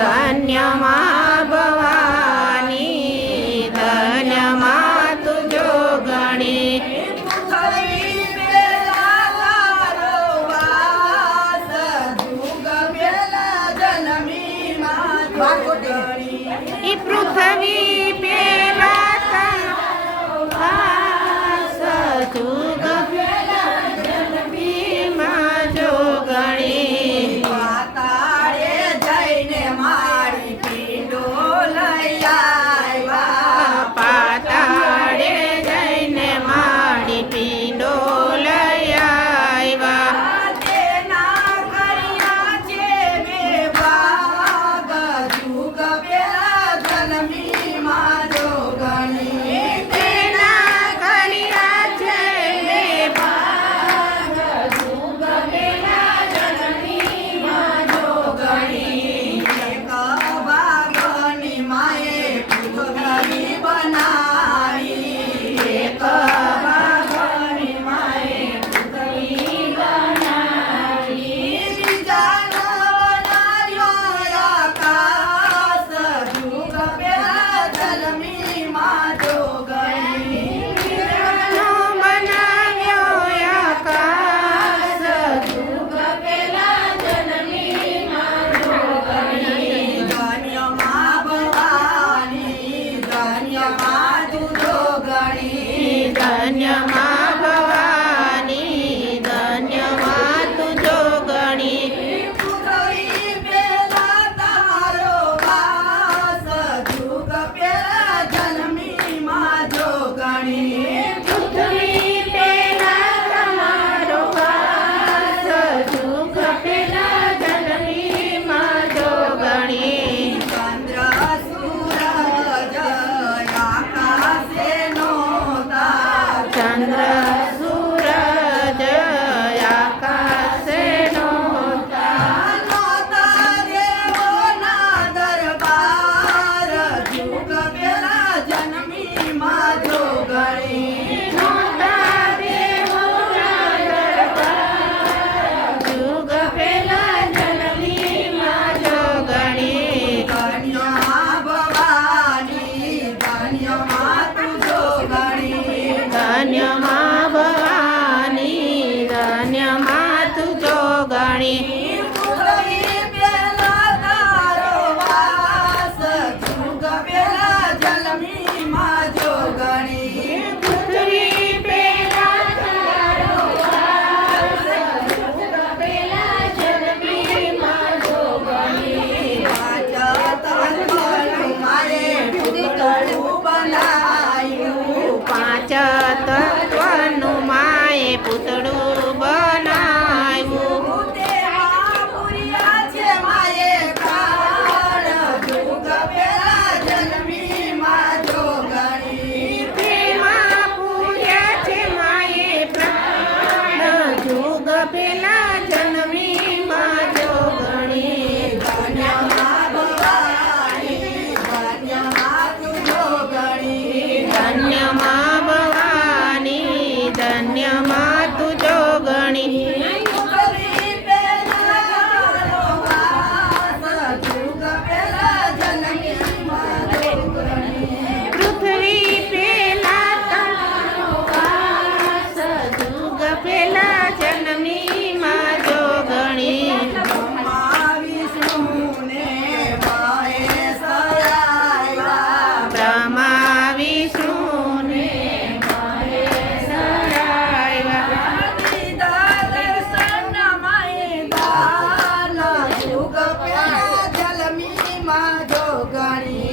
ధాన్యమా বানা Yeah. માથું ચોગણી Gotti.